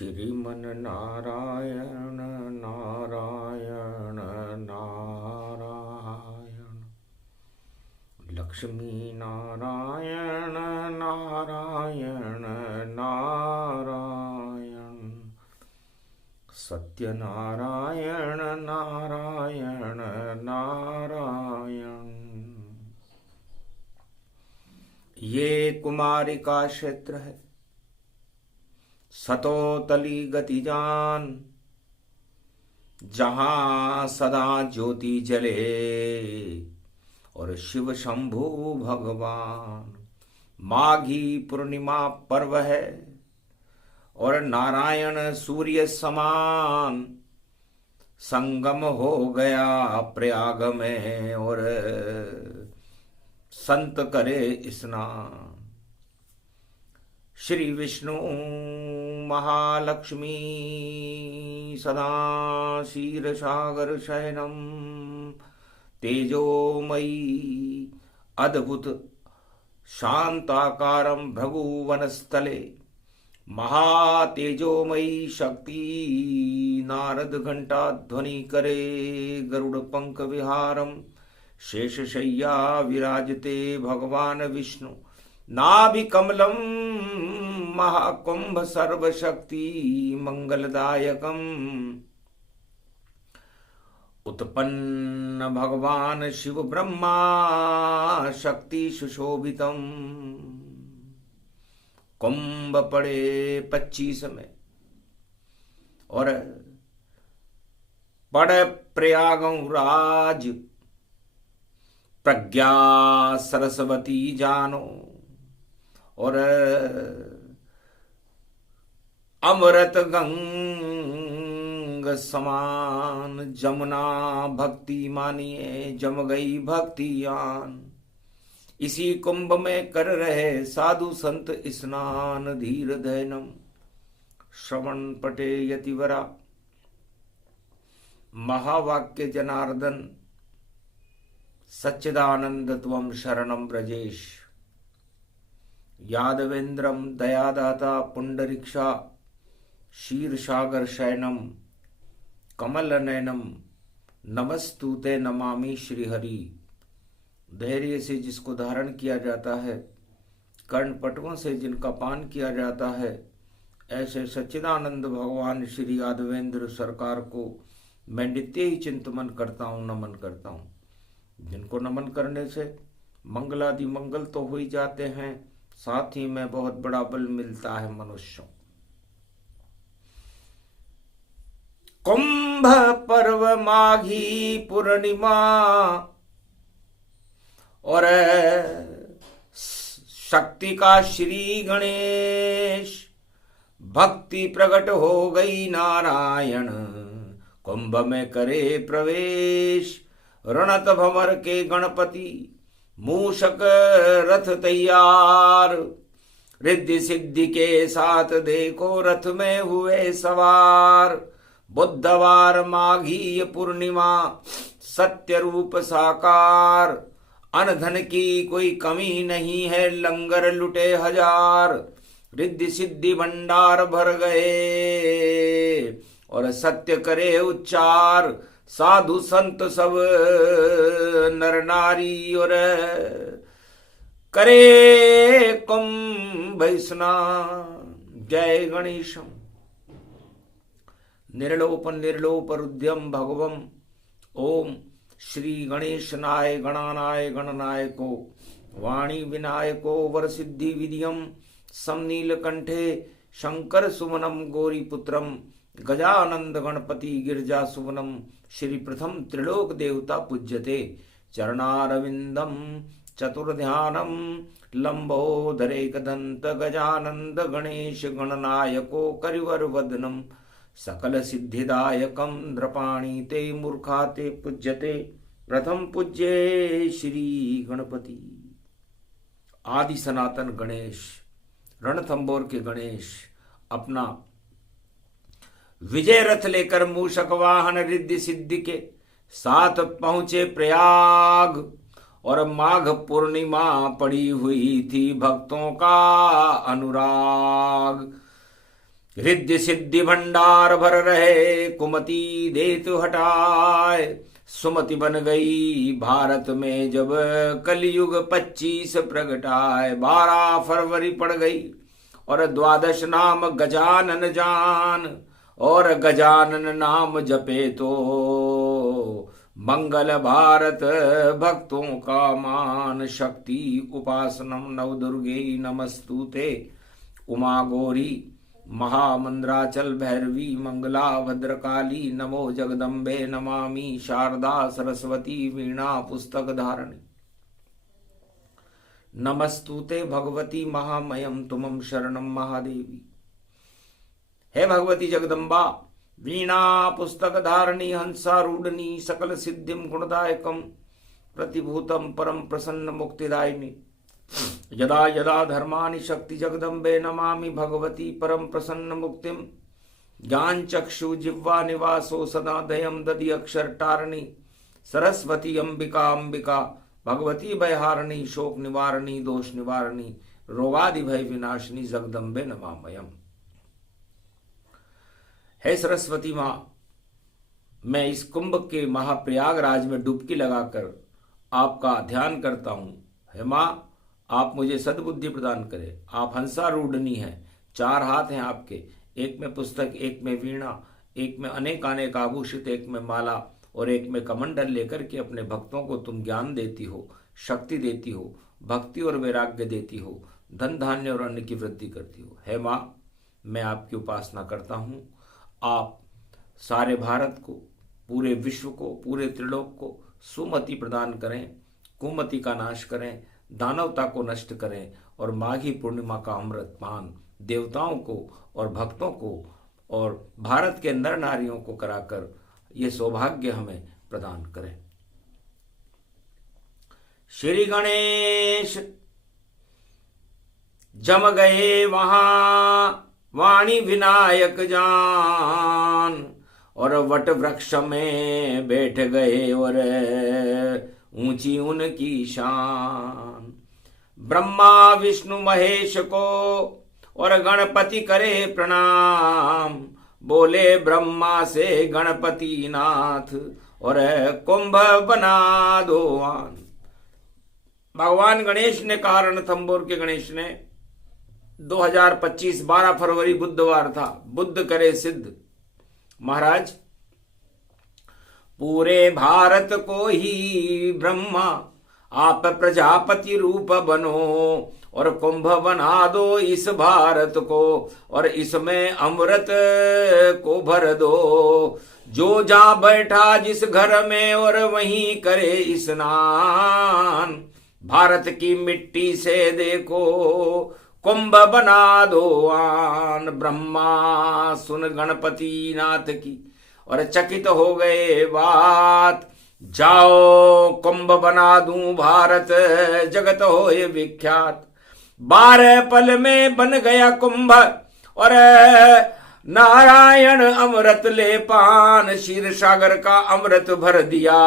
श्रीमन नारायण नारायण नारायण, लक्ष्मी नारायण नारायण नारायण, सत्यनारायण नारायण नारायण। ये कुमारी का क्षेत्र है, सतोतली गति जान, जहां सदा ज्योति जले और शिव शंभु भगवान। माघी पूर्णिमा पर्व है और नारायण सूर्य समान संगम हो गया प्रयाग में, और संत करे स्नान। श्री विष्णु महालक्ष्मी सदा क्षीरसागर शयनम, तेजोमयी अद्भुत शांताकारं भृगुवनस्थले, महातेजोमयी शक्ति नारद घंटा ध्वनि करे, गरुड़ पंख विहारम शेषशय्या विराजते भगवान विष्णु, नाभि कमलम महाकुंभ सर्वशक्ति मंगलदायकम, उत्पन्न भगवान शिव ब्रह्मा शक्ति सुशोभितम। कुंभ पड़े 25 में और पड़ प्रयागराज, प्रज्ञा सरस्वती जानो, और अमृत गंग समान जमुना भक्ति मानिए जम गई भक्तियान। इसी कुंभ में कर रहे साधु संत स्नान, धीर धैनम श्रवण पटे यतिवरा, महावाक्य जनार्दन सच्चिदानंद त्वं शरणं ब्रजेश। यादवेन्द्रम दयादाता पुंडरीक्षा, क्षीरसागर शयनम कमल नयनम, नमस्तुते नमामि श्रीहरि। धैर्य से जिसको धारण किया जाता है, कर्णपटुओं से जिनका पान किया जाता है, ऐसे सच्चिदानंद भगवान श्री यादवेंद्र सरकार को मैं नित्य ही चिंतन करता हूँ, नमन करता हूँ। जिनको नमन करने से मंगलादि मंगल तो हो ही जाते हैं, साथ ही में बहुत बड़ा बल मिलता है मनुष्यों। कुंभ पर्व माघी पूर्णिमा और शक्ति का श्री गणेश, भक्ति प्रकट हो गई नारायण, कुंभ में करे प्रवेश। रणत भंवर के गणपति मूषक रथ तैयार, रिद्धि सिद्धि के साथ देखो रथ में हुए सवार। बुधवार माघी पूर्णिमा सत्य रूप साकार, अनधन की कोई कमी नहीं है लंगर लुटे हजार। रिद्धि सिद्धि भंडार भर गए और सत्य करे उच्चार, साधु संत सब नर नारी और करे कुंभ स्नान। जय गणेशम। निर्लोप निर्लोप रुद्यम भगवम, ओम श्री गणेशनाय गणानाय गणनायको, वाणी विनायको वर सिद्धि विधियम, समनील कंठे शंकर सुमनम गौरीपुत्रम, गजानंद गणपति गिरजा सुवनम। श्री प्रथम त्रिलोक देवता पूज्यते, चरणारविंदम चतुर्ध्यानम, लंबोदरेकदंत गजानंद गणेश गणनायको करिवर वदनम, सकल सिद्धिदायकम नृपाणी ते मूर्खा ते पूज्यते। प्रथम पूज्ये श्री गणपति। आदि सनातन गणेश, रणथंबोर के गणेश अपना विजय रथ लेकर मूषक वाहन रिद्धि सिद्धि के साथ पहुंचे प्रयाग, और माघ पूर्णिमा पड़ी हुई थी भक्तों का अनुराग। रिद्धि सिद्धि भंडार भर रहे, कुमति देतु हटाए। सुमति बन गई भारत में जब कलयुग 25 प्रगटाए। 12 फरवरी पड़ गई और 12 नाम गजानन जान, और गजानन नाम जपे तो मंगल भारत भक्तों का मान। शक्ति उपासनम नव दुर्गे नमस्तुते, उमा गौरी महामंद्राचल भैरवी मंगला भद्रकाली। नमो जगदम्बे नमामि शारदा सरस्वती वीणा पुस्तक धारणी। नमस्तुते भगवती महामयम तुमं शरणम महादेवी। हे भगवती जगदम्बा, वीणा पुस्तक धारणी हंसारूढ़नी सकल सिद्धिम गुणदायकम प्रतिभूतम परम प्रसन्न मुक्तिदायिनी। यदा यदा धर्माणि शक्ति जगदम्बे नमामि भगवती परम प्रसन्न मुक्तिम। ज्ञान चक्षु जिह्वा निवासो सदा दयम दधि अक्षर टारणी। सरस्वती अंबिका अंबिका भगवती भयहारिणी, शोक निवारणी दोष निवारणी रोगादि भय विनाशिनी जगदम्बे नमामयम। हे सरस्वती मां, मैं इस कुंभ के महाप्रयागराज में डुबकी लगाकर आपका ध्यान करता हूं। हे मां, आप मुझे सद्बुद्धि प्रदान करें। आप हंसारूढ़नी हैं, 4 हाथ हैं आपके, एक में पुस्तक, एक में वीणा, एक में अनेक अनेक आभूषित, एक में माला और एक में कमंडल लेकर के अपने भक्तों को तुम ज्ञान देती हो, शक्ति देती हो, भक्ति और वैराग्य देती हो, धन धान्य और अन्न की वृद्धि करती हो। हे माँ, मैं आपकी उपासना करता हूँ। आप सारे भारत को, पूरे विश्व को, पूरे त्रिलोक को सुमति प्रदान करें, कुमति का नाश करें, दानवता को नष्ट करें और माघी पूर्णिमा का अमृत पान देवताओं को और भक्तों को और भारत के नर नारियों को कराकर ये सौभाग्य हमें प्रदान करें। श्री गणेश जम गए वहां वाणी विनायक जान, और वट वृक्ष में बैठ गए और ऊंची उनकी शान। ब्रह्मा विष्णु महेश को और गणपति करे प्रणाम, बोले ब्रह्मा से गणपति नाथ और कुंभ बना दो आन। भगवान गणेश ने कहा, रणथंभौर के गणेश ने, 2025 12 फरवरी बुधवार था, बुद्ध करे सिद्ध। महाराज, पूरे भारत को ही ब्रह्मा आप प्रजापति रूप बनो और कुंभ बना दो इस भारत को, और इसमें अमृत को भर दो। जो जा बैठा जिस घर में और वहीं करे स्नान, भारत की मिट्टी से देखो कुंभ बना दो आन। ब्रह्मा सुन गणपति नाथ की और चकित हो गए बात, जाओ कुंभ बना दूं भारत जगत होए विख्यात। 12 पल में बन गया कुंभ और नारायण अमृत ले पान। क्षीर सागर का अमृत भर दिया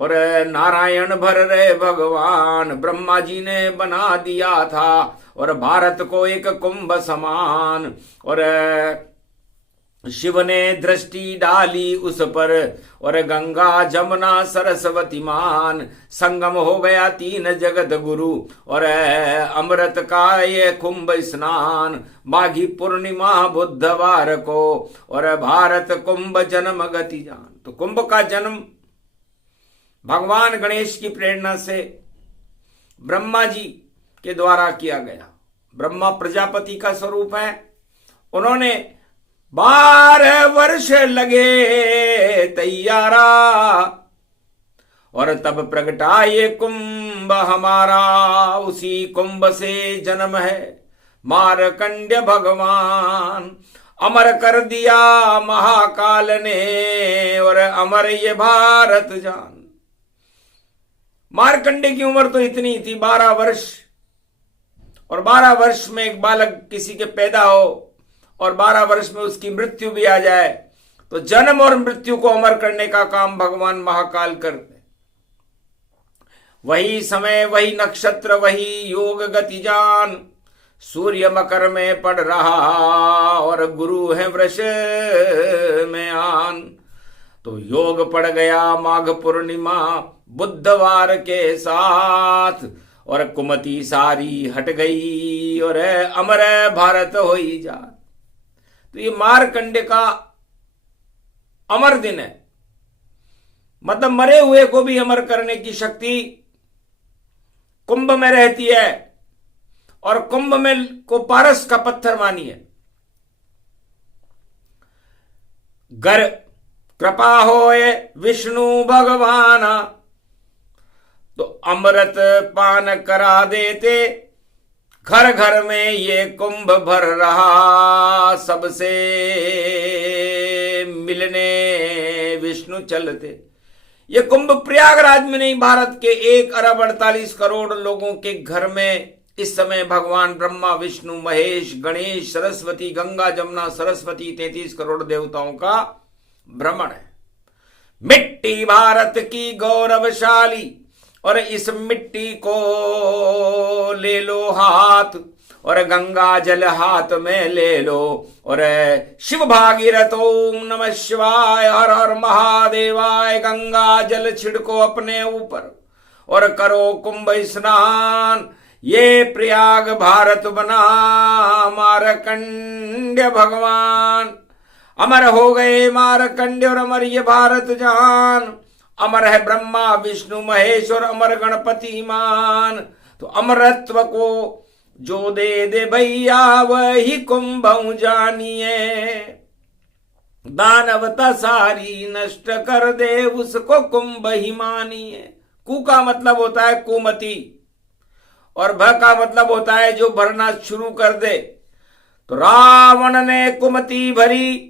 और नारायण भर रहे भगवान। ब्रह्मा जी ने बना दिया था और भारत को एक कुंभ समान, और शिव ने दृष्टि डाली उस पर और गंगा जमुना सरस्वती मान। संगम हो गया 3 जगत गुरु और अमृत का ये कुंभ स्नान। माघी पूर्णिमा बुधवार को और भारत कुंभ जन्म गति जान। तो कुंभ का जन्म भगवान गणेश की प्रेरणा से ब्रह्मा जी के द्वारा किया गया। ब्रह्मा प्रजापति का स्वरूप है। उन्होंने 12 वर्ष लगे तैयारा और तब प्रगटा ये कुंभ हमारा। उसी कुंभ से जन्म है मार्कंड्य भगवान। अमर कर दिया महाकाल ने और अमर ये भारत जान। मार्कंडे की उम्र तो इतनी थी 12 वर्ष, और 12 वर्ष में एक बालक किसी के पैदा हो और 12 वर्ष में उसकी मृत्यु भी आ जाए, तो जन्म और मृत्यु को अमर करने का काम भगवान महाकाल करते। वही समय, वही नक्षत्र, वही योग गति जान। सूर्य मकर में पड़ रहा और गुरु है वृष में आन। तो योग पड़ गया माघ पूर्णिमा बुधवार के साथ, और कुमति सारी हट गई और अमर भारत होई जा। तो ये मारकंडे का अमर दिन है, मतलब मरे हुए को भी अमर करने की शक्ति कुंभ में रहती है, और कुंभ में को पारस का पत्थर मानिए। गर कृपा होए विष्णु भगवान, तो अमृत पान करा देते, घर घर में ये कुंभ भर रहा, सबसे मिलने विष्णु चलते। ये कुंभ प्रयागराज में नहीं, भारत के 1 अरब 48 करोड़ लोगों के घर में इस समय भगवान ब्रह्मा विष्णु महेश गणेश सरस्वती गंगा जमुना सरस्वती 33 करोड़ देवताओं का भ्रमण है। मिट्टी भारत की गौरवशाली, और इस मिट्टी को ले लो हाथ, और गंगा जल हाथ में ले लो, और शिव भागीरथ ओम नमः शिवाय हर हर महादेवाय, गंगा जल छिड़को अपने ऊपर और करो कुंभ स्नान। ये प्रयाग भारत बना मारकंड्य भगवान, अमर हो गए मारकंड्य और अमर ये भारत जान। अमर है ब्रह्मा विष्णु महेश और अमर गणपति मान। तो अमरत्व को जो दे दे भैया वही कुंभ जानिए, दानवता सारी नष्ट कर दे उसको कुंभ ही मानिए। कु का मतलब होता है कुमति, और भ का मतलब होता है जो भरना शुरू कर दे। तो रावण ने कुमति भरी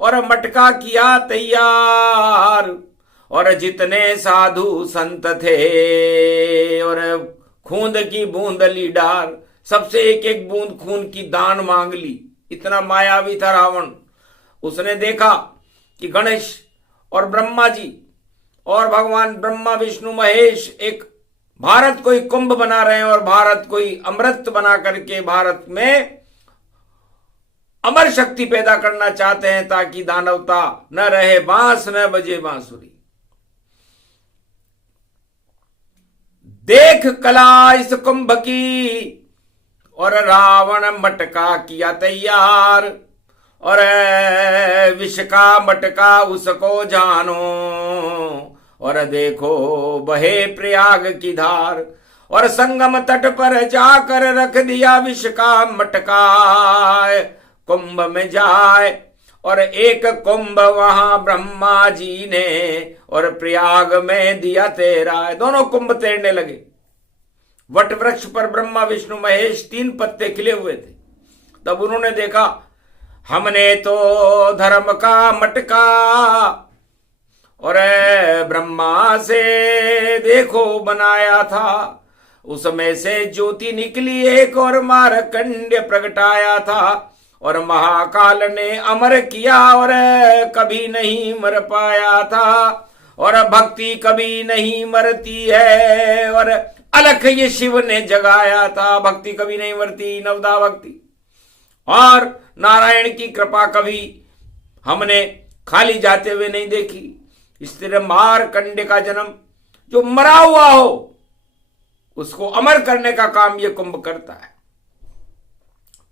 और मटका किया तैयार, और जितने साधु संत थे और खून की बूंद ली डार, सबसे एक एक बूंद खून की दान मांग ली। इतना मायावी था रावण। उसने देखा कि गणेश और ब्रह्मा जी और भगवान ब्रह्मा विष्णु महेश एक भारत को ही कुंभ बना रहे हैं, और भारत को ही अमृत बना करके भारत में अमर शक्ति पैदा करना चाहते हैं, ताकि दानवता न रहे, बांस न बजे बांसुरी। देख कला इस कुंभ की, और रावण मटका किया तैयार, और विष का मटका उसको जानो, और देखो बहे प्रयाग की धार, और संगम तट पर जाकर रख दिया विष का मटका, कुंभ में जाए। और एक कुंभ वहां ब्रह्मा जी ने और प्रयाग में दिया तेरा। दोनों कुंभ तैरने लगे। वट वृक्ष पर ब्रह्मा विष्णु महेश 3 पत्ते खिले हुए थे। तब उन्होंने देखा हमने तो धर्म का मटका और ब्रह्मा से देखो बनाया था, उसमें से ज्योति निकली एक और मारकंड्य प्रगटाया था, और महाकाल ने अमर किया और कभी नहीं मर पाया था, और भक्ति कभी नहीं मरती है, और अलख ये शिव ने जगाया था। भक्ति कभी नहीं मरती, नवदा भक्ति। और नारायण की कृपा कभी हमने खाली जाते हुए नहीं देखी। इसलिए मारकंडे का जन्म, जो मरा हुआ हो उसको अमर करने का काम ये कुंभ करता है।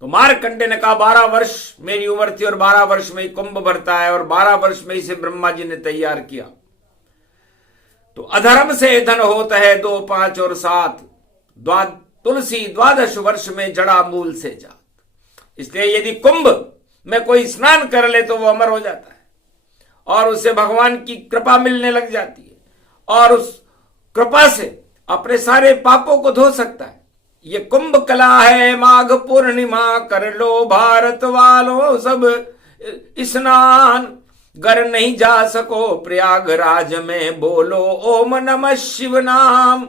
तो मारकंडे ने कहा 12 वर्ष मेरी उम्र थी और 12 वर्ष में ही कुंभ भरता है, और 12 वर्ष में इसे ब्रह्मा जी ने तैयार किया। तो अधर्म से धन होता है 2, 5 और 7, तुलसी 12 वर्ष में जड़ा मूल से जात। इसलिए यदि कुंभ में कोई स्नान कर ले तो वो अमर हो जाता है, और उसे भगवान की कृपा मिलने लग जाती है, और उस कृपा से अपने सारे पापों को धो सकता है। ये कुंभ कला है माघ पूर्णिमा, कर लो भारत वालों सब स्नान। गर नहीं जा सको प्रयागराज में बोलो ओम नमः शिव नाम,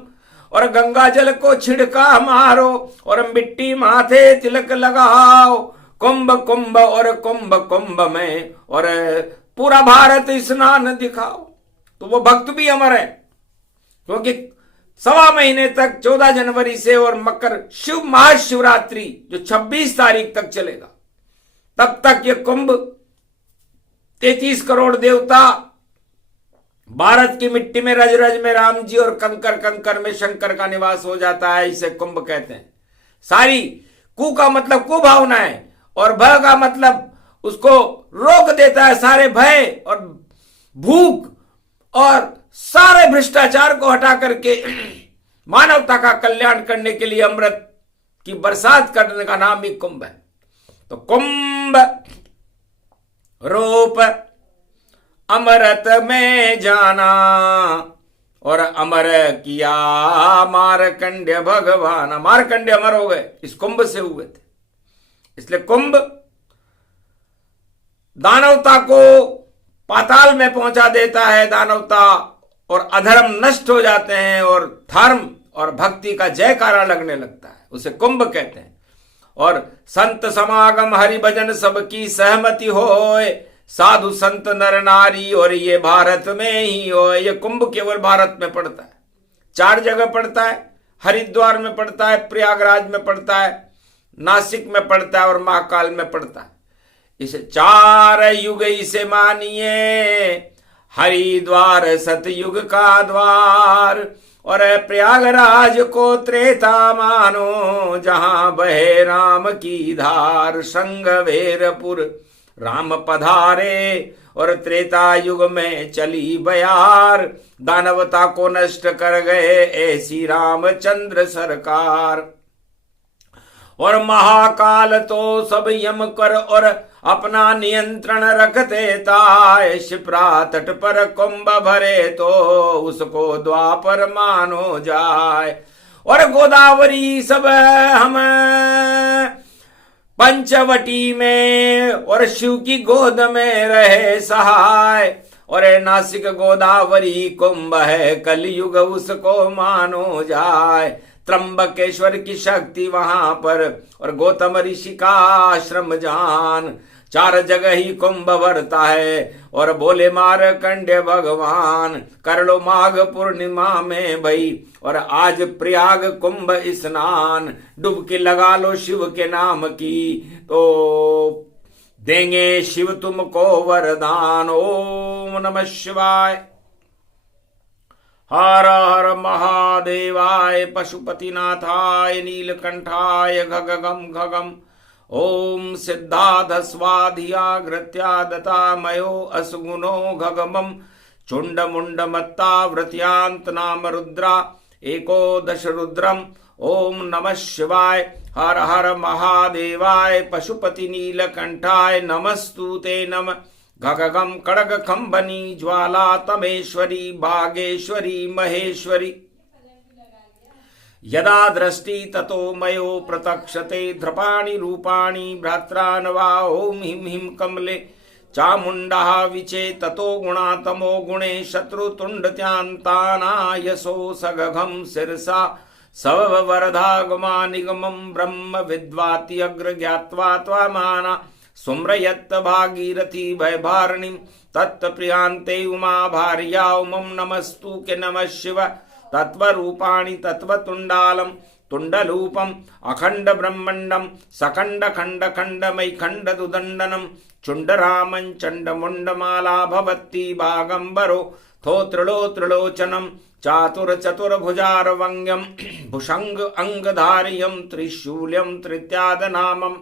और गंगा जल को छिड़का मारो और मिट्टी माथे तिलक लगाओ। कुंभ कुंभ और कुंभ कुंभ में और पूरा भारत स्नान दिखाओ। तो वो भक्त भी अमर है, क्योंकि सवा महीने तक 14 जनवरी से, और मकर शिव महाशिवरात्रि जो 26 तारीख तक चलेगा, तब तक ये कुंभ 33 करोड़ देवता, भारत की मिट्टी में रज रज में राम जी और कंकर कंकर में शंकर का निवास हो जाता है। इसे कुंभ कहते हैं। सारी कु का मतलब कुभावनाएं और भ का मतलब उसको रोक देता है। सारे भय और भूख और सारे भ्रष्टाचार को हटा करके मानवता का कल्याण करने के लिए अमृत की बरसात करने का नाम ही कुंभ है। तो कुंभ रूप अमृत में जाना और अमर किया मारकंड्य भगवान। मारकंड्य अमर हो गए, इस कुंभ से हुए थे। इसलिए कुंभ दानवता को पाताल में पहुंचा देता है। दानवता और अधर्म नष्ट हो जाते हैं और धर्म और भक्ति का जयकारा लगने लगता है। उसे कुंभ कहते हैं। और संत समागम हरि भजन सबकी सहमति होए, साधु संत नर नारी और ये भारत में ही हो। ये कुंभ केवल भारत में पड़ता है। 4 जगह पड़ता है। हरिद्वार में पड़ता है, प्रयागराज में पड़ता है, नासिक में पड़ता है और महाकाल में पड़ता है। इसे 4 युग इसे मानिए, हरिद्वार सतयुग का द्वार और प्रयागराज को त्रेता मानो, जहां बहे राम की धार। संगवेरपुर राम पधारे और त्रेता युग में चली बयार, दानवता को नष्ट कर गए ऐसी रामचंद्र सरकार। और महाकाल तो सब यम कर और अपना नियंत्रण रखते ताय, शिप्रा तट पर कुंभ भरे तो उसको द्वापर मानो जाए। और गोदावरी सब हम पंचवटी में और शिव की गोद में रहे सहाय। और नासिक गोदावरी कुंभ है, कलयुग उसको मानो जाए। त्र्यंबकेश्वर की शक्ति वहां पर और गौतम ऋषि का आश्रम जान। 4 जगह ही कुंभ भरता है और बोले मारकंड्य भगवान। कर लो माघ पूर्णिमा में भई और आज प्रयाग कुंभ स्नान। डुबकी लगा लो शिव के नाम की तो देंगे शिव तुमको वरदान। ओम नमः शिवाय। हर हर महादेवाय पशुपतिनाथाय नीलकंठाय गगगम गगम। ओम सिद्धाधस्वाधियाग्रत्या दतामयो असगुणो गगमम। चुंड मुंड मत्ता वृत्यांत नाम रुद्रा एकोदश रुद्रम। ओम नमः शिवाय। हर हर महादेवाय पशुपति नीलकंठाय नमस्तुते नमः। गगगम कड़ग खंबनी ज्वाला तमेश्वरी बागेश्वरी महेश्वरी। यदा दृष्टि ततो मयो प्रतक्षते ध्रपाणि रूपाणि भ्रात्रान्वा। ओम हिम हिम कमले चामुंडा विचे ततो गुणा तमो गुणे शत्रुतुंडत्यांताना यशो सगघम शिरसा सववरधागमा निगमं ब्रह्म विद्वाति अग्र ज्ञात्वा त्वमाना। सुम्रयत्त भागीरथी भयभारिणीं तत्प्रियांते उमा भार्या। उमं नमस्तु के नमः शिव तत्वरूपाणि तत्वतुंडालम तुंडलूपम अखंड ब्रह्मंडम सकंड खंड खंडमय खंड दुदंडनम। चुंडरामं चंडमुंडमाला भवत्ति बागंबरो थोत्रिलो त्रिलोचनम। चातुर चतुर्भुजार वंग्यम भुषंग अंगधारियम त्रिशूल्यम त्रित्याद नामम।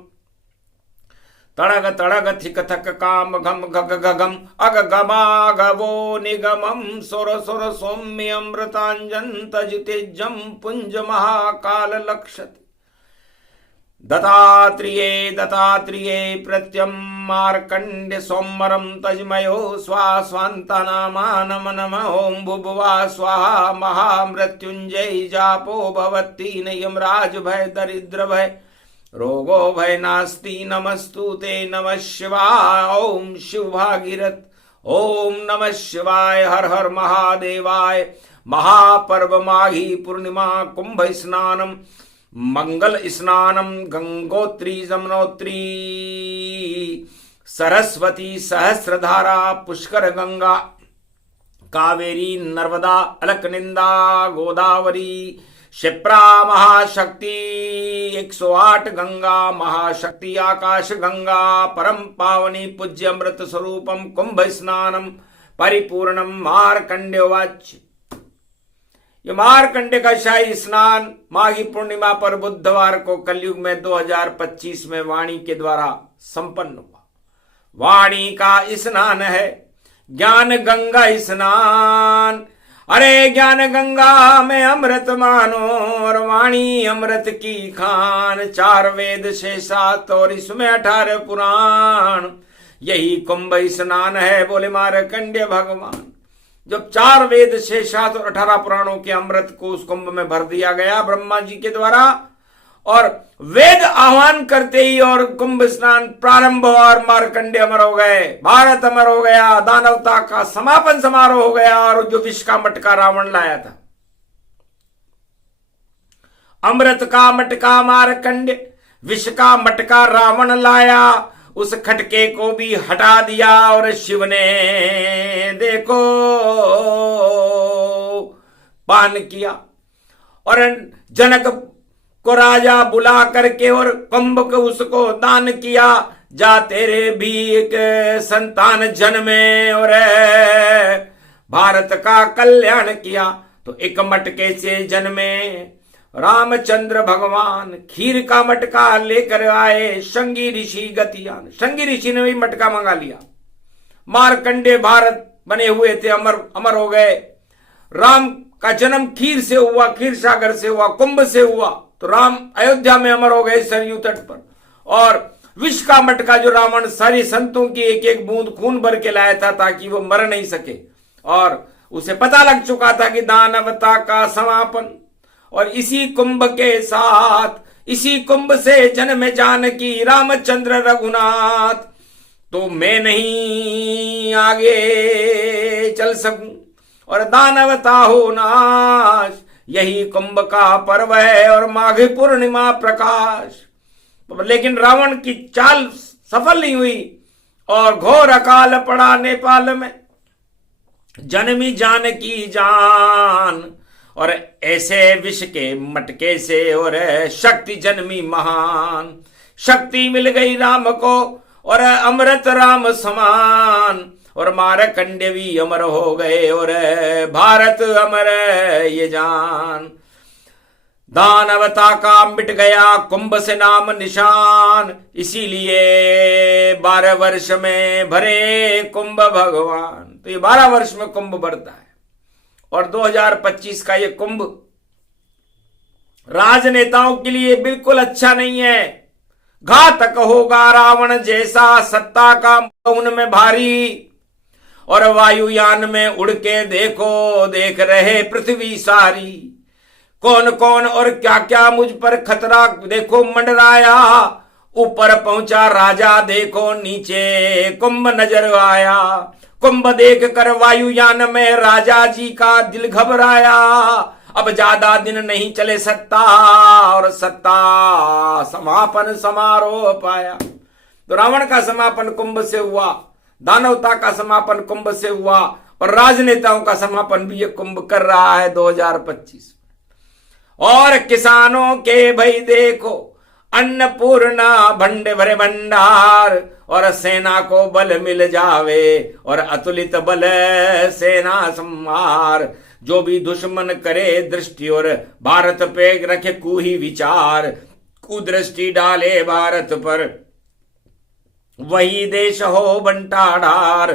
तड़ग तड़ग थिक थक काम घम घग गगम अग गमागवो निगमम। सुर सुर सौम्य अमृतांजन तजितेजम पुंज महाकाल लक्षति। दत्तात्रेये दत्तात्रेये प्रत्यम मार्कंड्य सोमरम तजमयो स्वास्वांतनामा नम नम। ओम भुभुवा स्वाहा महामृत्युंजय जापो भवती न यमराज भय दरिद्र भय रोगो भय नास्ति। नमस्तुते नमः शिवाय। ओम शिव भागीरथ। ओम नमः शिवाय। हर हर महादेवाय। महापर्व माघी पूर्णिमा कुंभ स्नानम मंगल स्नानम गंगोत्री जमुनोत्री सरस्वती सहस्रधारा पुष्कर गंगा कावेरी नर्मदा अलकनंदा गोदावरी क्षिप्रा महाशक्ति 108 गंगा महाशक्ति आकाश गंगा परम पावनी पूज्य अमृत स्वरूपम कुंभ स्नानम परिपूर्णम मार्कंडेयवाच। ये मार्कंडे का शाही स्नान माघी पूर्णिमा पर बुधवार को कलयुग में 2025 में वाणी के द्वारा संपन्न हुआ। वाणी का स्नान है ज्ञान गंगा स्नान। अरे ज्ञान गंगा में अमृत मानो और वाणी अमृत की खान। 4 वेद से 7 और इसमें 18 पुराण, यही कुंभ स्नान है बोले मार्कंडेय भगवान। जब 4 वेद से 7 और 18 पुराणों के अमृत को उस कुंभ में भर दिया गया ब्रह्मा जी के द्वारा, और वेद आह्वान करते ही और कुंभ स्नान प्रारंभ हुआ और मार्कंडेय अमर हो गए, भारत अमर हो गया, दानवता का समापन समारोह हो गया। और जो विष का मटका रावण लाया था, अमृत का मटका मार्कंडेय, विष का मटका रावण लाया, उस खटके को भी हटा दिया। और शिव ने देखो पान किया और जनक को राजा बुला करके और कुंभ को उसको दान किया। जा तेरे भी एक संतान जन्मे और भारत का कल्याण किया। तो एक मटके से जन्मे रामचंद्र भगवान, खीर का मटका लेकर आए शंगी ऋषि गतियान। शंगी ऋषि ने भी मटका मंगा लिया। मार्कंडेय भारत बने हुए थे, अमर हो गए। राम का जन्म खीर से हुआ, खीर सागर से हुआ, कुंभ से हुआ। तो राम अयोध्या में अमर हो गए सरयू तट पर। और विष का मटका जो रावण सारी संतों की एक एक बूंद खून भर के लाया था ताकि वो मर नहीं सके, और उसे पता लग चुका था कि दानवता का समापन। और इसी कुंभ के साथ, इसी कुंभ से जन्म जानकी रामचंद्र रघुनाथ। तो मैं नहीं आगे चल सकूं और दानवता हो नाश, यही कुंभ का पर्व है और माघी पूर्णिमा प्रकाश। लेकिन रावण की चाल सफल नहीं हुई और घोर अकाल पड़ा नेपाल में। जन्मी जानकी जान, और ऐसे विष के मटके से और शक्ति जन्मी महान। शक्ति मिल गई राम को और अमृत राम समान। और मार्कंडेय भी अमर हो गए और भारत अमर ये जान। दानवता का मिट गया कुंभ से नाम निशान, इसीलिए 12 वर्ष में भरे कुंभ भगवान। तो ये 12 वर्ष में कुंभ भरता है। और 2025 का ये कुंभ राजनेताओं के लिए बिल्कुल अच्छा नहीं है। घातक होगा रावण जैसा, सत्ता का उनमें भारी। और वायुयान में उड़ के देखो, देख रहे पृथ्वी सारी। कौन कौन और क्या क्या मुझ पर खतरा देखो मंडराया। ऊपर पहुंचा राजा देखो, नीचे कुंभ नजर आया। कुंभ देख कर वायुयान में राजा जी का दिल घबराया। अब ज्यादा दिन नहीं चले सत्ता, और सत्ता समापन समारोह पाया। तो रावण का समापन कुंभ से हुआ, दानवता का समापन कुंभ से हुआ, और राजनेताओं का समापन भी ये कुंभ कर रहा है 2025। और किसानों के भाई देखो, अन्नपूर्णा भंड भरे भंडार। और सेना को बल मिल जावे और अतुलित बल सेना संहार। जो भी दुश्मन करे दृष्टि और भारत पे रखे कुही विचार। कुदृष्टि डाले भारत पर, वही देश हो बंटाढार।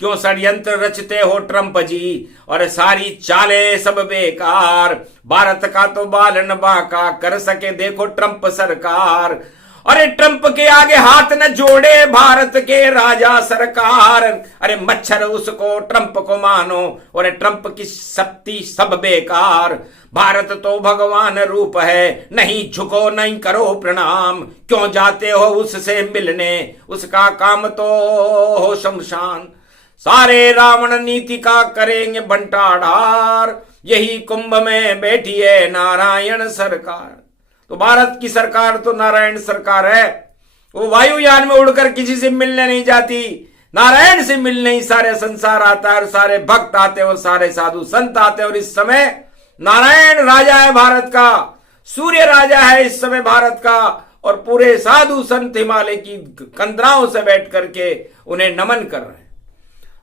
क्यों षड्यंत्र रचते हो ट्रंप जी, और सारी चालें सब बेकार। भारत का तो बालन बाका, कर सके देखो ट्रंप सरकार। अरे ट्रंप के आगे हाथ न जोड़े भारत के राजा सरकार। अरे मच्छर उसको ट्रंप को मानो, और ट्रंप की शक्ति सब बेकार। भारत तो भगवान रूप है, नहीं झुको नहीं करो प्रणाम। क्यों जाते हो उससे मिलने, उसका काम तो हो शमशान। सारे रावण नीति का करेंगे बंटाढार, यही कुंभ में बैठी है नारायण सरकार। तो भारत की सरकार तो नारायण सरकार है। वो वायुयान में उड़कर किसी से मिलने नहीं जाती, नारायण से मिलने ही सारे संसार आता है और सारे भक्त आते हैं और सारे साधु संत आते हैं। और इस समय नारायण राजा है भारत का, सूर्य राजा है इस समय भारत का, और पूरे साधु संत हिमालय की कंदराओं से बैठ करके उन्हें नमन कर रहे हैं।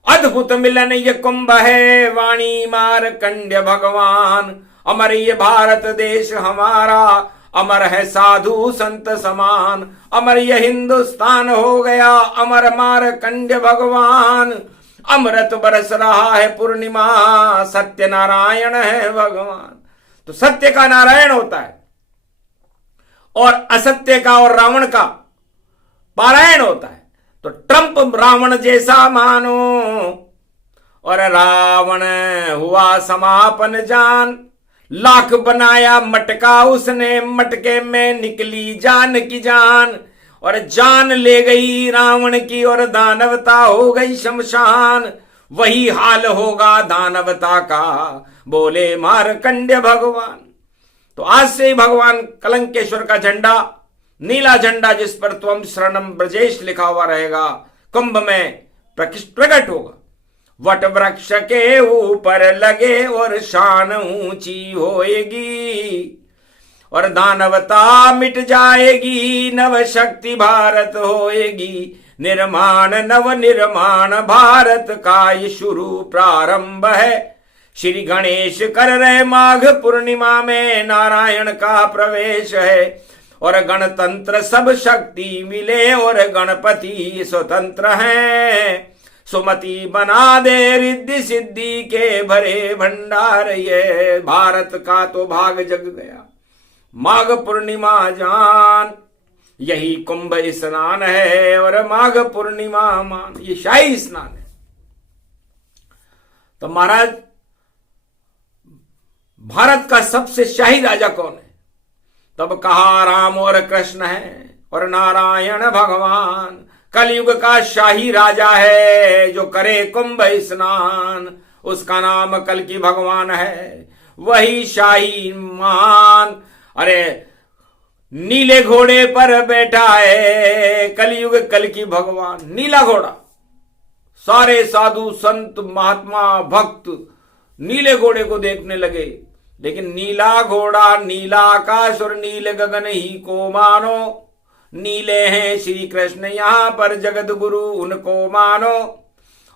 अद्भुत मिलन ये कुंभ है, वाणी मार्कंड्य भगवान, अमर ये भारत देश हमारा, अमर है साधु संत समान, अमर ये हिंदुस्तान हो गया, अमर मार्कंड्य भगवान, अमृत बरस रहा है पूर्णिमा, सत्य नारायण है भगवान। तो सत्य का नारायण होता है और असत्य का और रावण का पारायण होता है। तो ट्रंप रावण जैसा मानो और रावण हुआ समापन जान, लाख बनाया मटका उसने, मटके में निकली जान की जान, और जान ले गई रावण की और दानवता हो गई शमशान। वही हाल होगा दानवता का, बोले मार्कंड्य भगवान। तो आज से ही भगवान कलंकेश्वर का झंडा, नीला झंडा जिस पर त्वम शरणम ब्रजेश लिखा हुआ रहेगा, कुंभ में प्रकट होगा। वट वृक्ष के ऊपर लगे और शान ऊंची होएगी, और दानवता मिट जाएगी, नव शक्ति भारत होएगी, निर्माण नव निर्माण भारत का ये शुरू प्रारंभ है। श्री गणेश कर रहे माघ पूर्णिमा में, नारायण का प्रवेश है, और गणतंत्र सब शक्ति मिले, और गणपति स्वतंत्र हैं। सुमति बना दे रिद्धि सिद्धि के भरे भंडार, ये भारत का तो भाग जग गया। माघ पूर्णिमा जान, यही कुंभ स्नान है, और माघ पूर्णिमा मान, ये शाही स्नान है। तो महाराज, भारत का सबसे शाही राजा कौन है? तब कहा राम और कृष्ण है और नारायण भगवान। कलयुग का शाही राजा है जो करे कुंभ स्नान, उसका नाम कल्कि भगवान है, वही शाही मान। अरे नीले घोड़े पर बैठा है कलयुग कल्कि भगवान, नीला घोड़ा। सारे साधु संत महात्मा भक्त नीले घोड़े को देखने लगे, लेकिन नीला घोड़ा, नीला आकाश और नीले गगन ही को मानो। नीले हैं श्री कृष्ण यहां पर जगत गुरु, उनको मानो।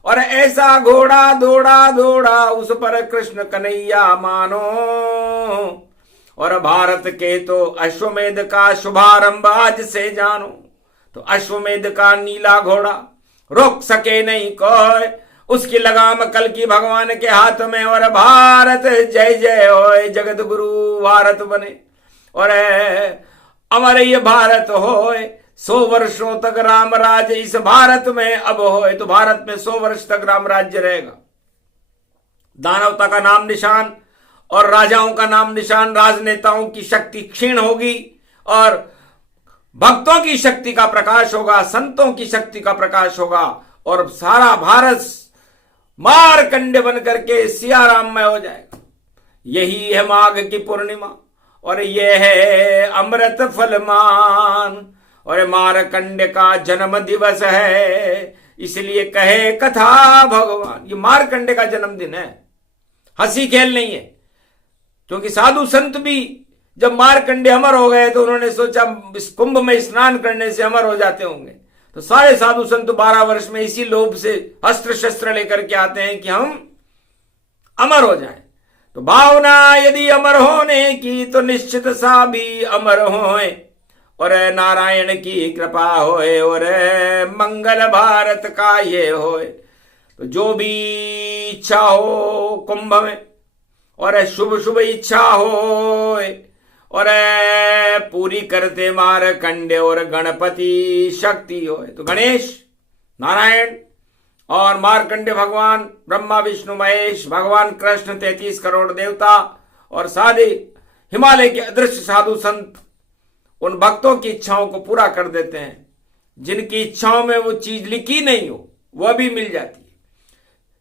और ऐसा घोड़ा दौड़ा दौड़ा उस पर कृष्ण कन्हैया मानो। और भारत के तो अश्वमेध का शुभारंभ आज से जानो। तो अश्वमेध का नीला घोड़ा रोक सके नहीं कोई, उसकी लगाम कल्कि भगवान के हाथ में। और भारत जय जय होए, जगत गुरु भारत बने, और अमर ये भारत होए। 100 वर्षों तक राम राज्य इस भारत में अब होए। तो भारत में 100 वर्ष तक राम राज्य रहेगा। दानवता का नाम निशान और राजाओं का नाम निशान, राजनेताओं की शक्ति क्षीण होगी और भक्तों की शक्ति का प्रकाश होगा, संतों की शक्ति का प्रकाश होगा, और सारा भारत मारकंडे बन करके सियाराममय हो जाएगा। यही है माघ की पूर्णिमा, और यह है अमृत फलमान, और मारकंडे का जन्म दिवस है, इसलिए कहे कथा भगवान। ये मारकंडे का जन्मदिन है, हंसी खेल नहीं है। क्योंकि साधु संत भी जब मारकंडे अमर हो गए तो उन्होंने सोचा इस कुंभ में स्नान करने से अमर हो जाते होंगे। तो सारे साधु संत 12 वर्ष में इसी लोभ से अस्त्र शस्त्र लेकर के आते हैं कि हम अमर हो जाएं। तो भावना यदि अमर होने की तो निश्चित सा भी अमर होए, और नारायण की कृपा होए, और मंगल भारत का ये होए। तो जो भी इच्छा हो कुंभ में, और शुभ शुभ इच्छा होए, और पूरी करते मारकंडे, और गणपति शक्ति होए। तो गणेश, नारायण और मार्कंडे भगवान, ब्रह्मा विष्णु महेश, भगवान कृष्ण, 33 करोड़ देवता और सारे हिमालय के अदृश्य साधु संत उन भक्तों की इच्छाओं को पूरा कर देते हैं। जिनकी इच्छाओं में वो चीज लिखी नहीं हो वह भी मिल जाती है।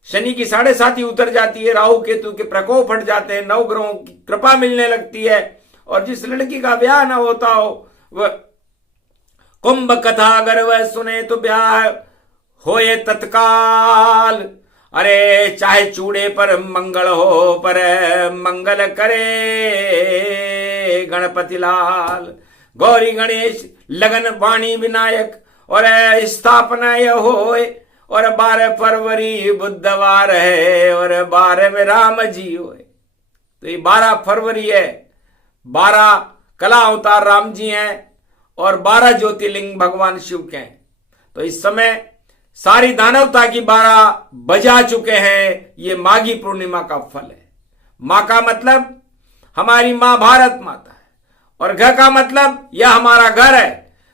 शनि की 7.5 उतर जाती है, राहु केतु के प्रकोप हट जाते हैं, 9 ग्रहों की कृपा मिलने लगती है। और जिस लड़की का ब्याह न होता हो वह कुंभ कथा अगर वह सुने तो ब्याह होए तत्काल। अरे चाहे चूड़े पर मंगल हो, पर मंगल करे गणपति लाल। गौरी गणेश लगन वाणी विनायक और स्थापना यह होए। और 12 फरवरी बुधवार है और 12 में राम जी होए। तो ये 12 फरवरी है, 12 कला अवतार राम जी हैं और 12 ज्योतिर्लिंग भगवान शिव के हैं। तो इस समय सारी दानवता की 12 बजा चुके हैं। ये माघी पूर्णिमा का फल है। माँ का मतलब हमारी माँ भारत माता है और घर का मतलब यह हमारा घर है,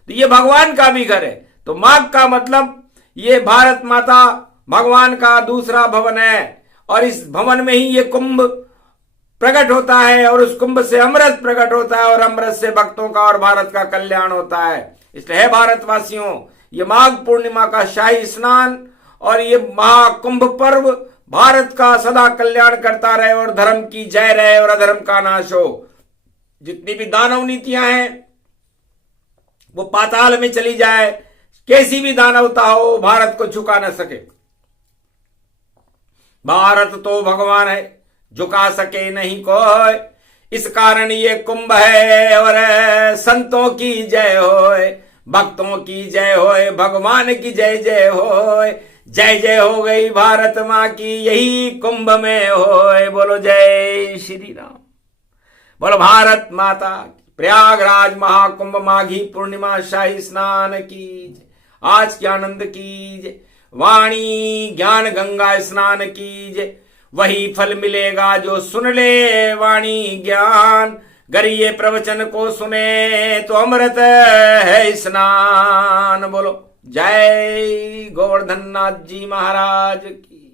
तो ये भगवान का भी घर है। तो माघ का मतलब ये भारत माता भगवान का दूसरा भवन है और इस भवन में ही ये कुंभ प्रकट होता है और उस कुंभ से अमृत प्रकट होता है और अमृत से भक्तों का और भारत का कल्याण होता है। इसलिए है भारतवासियों, ये माघ पूर्णिमा का शाही स्नान और ये महाकुंभ पर्व भारत का सदा कल्याण करता रहे और धर्म की जय रहे और अधर्म का नाश हो। जितनी भी दानव नीतियां हैं वो पाताल में चली जाए, कैसी भी दानवता हो भारत को झुका न सके। भारत तो भगवान है, झुका सके नहीं कोई। इस कारण ये कुंभ है और संतों की जय होए, भक्तों की जय होए, भगवान की जय जय होए। जय जय हो गई भारत माँ की, यही कुंभ में होए। बोलो जय श्री राम, बोलो भारत माता की। प्रयागराज महाकुंभ माघी पूर्णिमा शाही स्नान की, आज के आनंद कीजिए। वाणी ज्ञान गंगा स्नान कीजिए, वही फल मिलेगा जो सुन ले वाणी ज्ञान। गर ये प्रवचन को सुने तो अमृत है स्नान। बोलो जय गोवर्धन नाथ जी महाराज की।